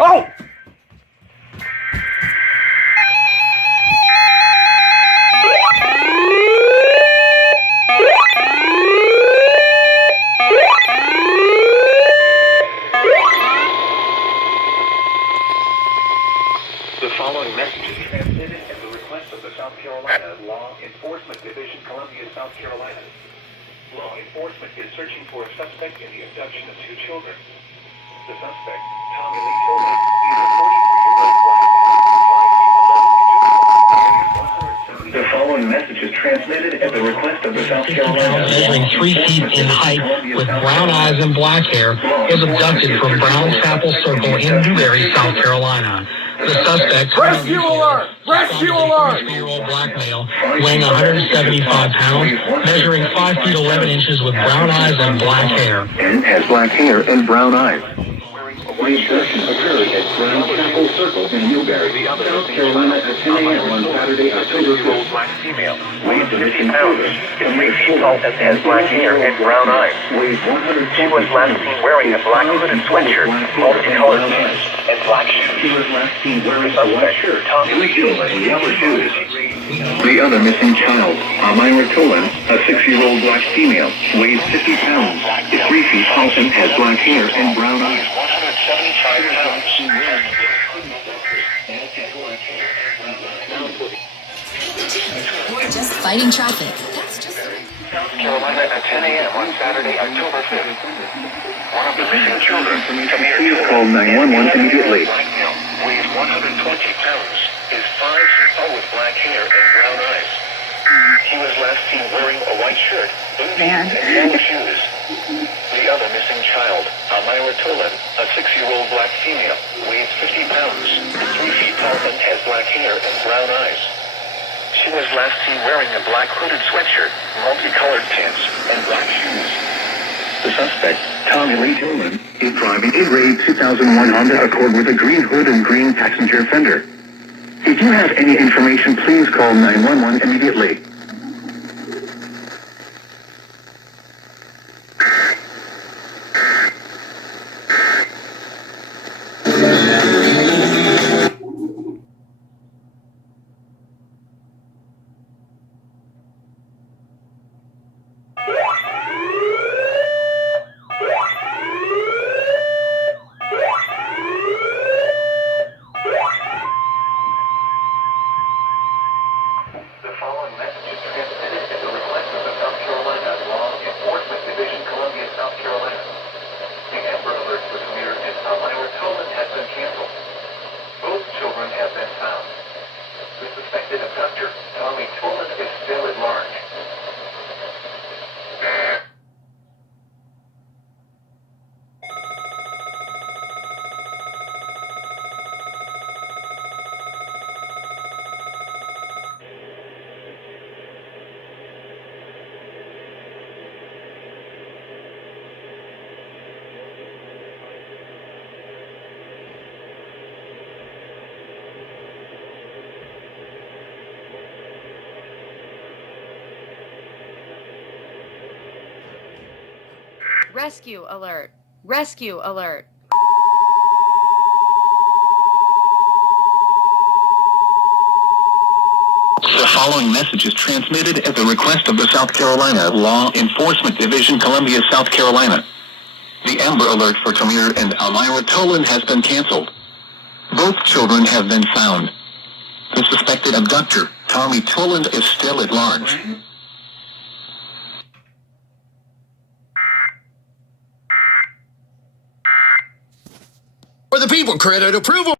Oh! The following message is transmitted at the request of the South Carolina Law Enforcement Division, Columbia, South Carolina. Law enforcement is searching for a suspect in the abduction of 2 children. The suspect, Tommy Lee Tillman, is a 43-year-old black man, 5 feet 11 inches tall. The following message is transmitted at the request of the South Carolina measuring 3 feet in height with brown eyes and black hair was abducted from Brown Chapel Circle in Newberry, South Carolina. The suspect, Rescue alert! Rescue alert! 23-year-old black male, weighing 175 pounds, measuring 5 feet 11 inches with brown eyes and black hair. And has black hair and brown eyes. The abduction occurred at Brown Chapel Circle in Newberry, South Carolina at 10 a.m. on Saturday, October 5th. Black female, weighs 50 pounds, is 3 feet tall and has black hair and brown eyes. She was last seen wearing a black hooded sweatshirt, multicolored pants, and black shoes. She was last seen wearing a white shirt, Tommy Lee Tillman, and yellow shoes. The other missing child, Amira Tolan, a 6-year-old black female, weighs 50 pounds, is 3 feet tall and has black hair and brown eyes. 175 pounds. We're just fighting traffic. That's just South Carolina at 10 a.m. on Saturday, October 5th. One of the missing children, please call 911 immediately. Weighs 120 pounds, is 5 feet tall with black hair and brown eyes. He was last seen wearing a white shirt, boots, and yellow shoes. The other missing child, Amira Tolan, a 6-year-old black female, weighs 50 pounds, is 3 feet tall and has black hair and brown eyes. She was last seen wearing a black hooded sweatshirt, multicolored pants, and black shoes. The suspect, Tommy Lee Tillman, is driving a gray 2001 Honda Accord with a green hood and green passenger fender. If you have any information, please call 911 immediately. The following message is transmitted at the request of the South Carolina Law Enforcement Division, Columbia, South Carolina. The Amber Alert for Samir and Amira Tolan has been canceled. Both children have been found. The suspected abductor, Tommy Tolan, is still at large. Rescue alert! Rescue alert! The following message is transmitted at the request of the South Carolina Law Enforcement Division, Columbia, South Carolina. The Amber Alert for Samir and Amira Tolan has been canceled. Both children have been found. The suspected abductor, Tommy Tolan, is still at large. For the people, credit approval.